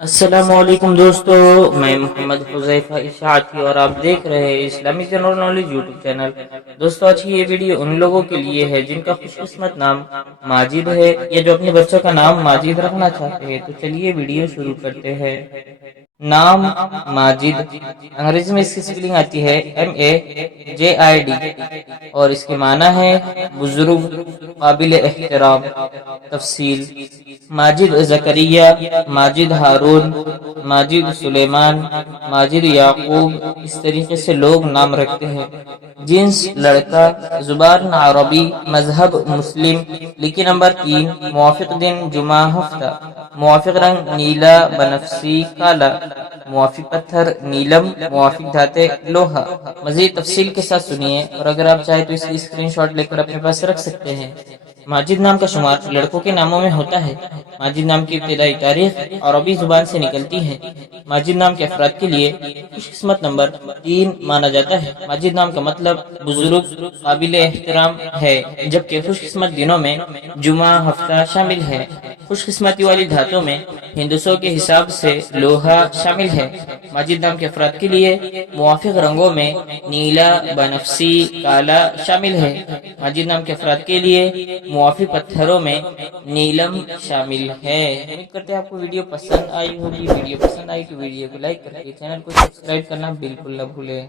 السلام علیکم دوستو، میں محمد حذیفہ اشاعتی اور آپ دیکھ رہے ہیں اسلامی جنرل نالج یوٹیوب چینل۔ دوستو آج کی یہ ویڈیو ان لوگوں کے لیے ہے جن کا خوش قسمت نام ماجد ہے یا جو اپنے بچوں کا نام ماجد رکھنا چاہتے ہیں۔ تو چلیے ویڈیو شروع کرتے ہیں۔ نام ماجد، انگریزی میں اس کی سپیلنگ آتی ہے MAJID اور اس کے معنی ہے بزرگ، قابل احترام۔ تفصیل: ماجد زکریا، ماجد ہارون، ماجد سلیمان، ماجد یعقوب، اس طریقے سے لوگ نام رکھتے ہیں۔ جنس لڑکا، زبان عربی، مذہب مسلم۔ لکی نمبر 3، موافق دن جمعہ ہفتہ، موافق رنگ نیلا بنفسجی کالا، موافق پتھر نیلم، موافق دھاتیں لوہا۔ مزید تفصیل کے ساتھ سنیے اور اگر آپ چاہیں تو اس کی اسکرین شاٹ لے کر اپنے پاس رکھ سکتے ہیں۔ ماجد نام کا شمار لڑکوں کے ناموں میں ہوتا ہے۔ ماجد نام کی ابتدائی تاریخ عربی زبان سے نکلتی ہے۔ ماجد نام کے افراد کے لیے خوش قسمت نمبر 3 مانا جاتا ہے۔ ماجد نام کا مطلب بزرگ، قابل احترام ہے، جبکہ خوش قسمت دنوں میں جمعہ ہفتہ شامل ہے۔ خوش قسمتی والی دھاتوں میں ہندسوں کے حساب سے لوہا شامل ہے۔ ماجد نام کے افراد کے لیے موافق رنگوں میں نیلا بنفسجی کالا شامل ہے۔ ماجد نام کے افراد کے لیے موافق پتھروں میں نیلم شامل ہے۔ امید کرتے ہیں آپ کو ویڈیو پسند آئی ہوگی۔ ویڈیو پسند آئی تو ویڈیو کو لائک کر کے چینل کو سبسکرائب کرنا بالکل نہ بھولیں۔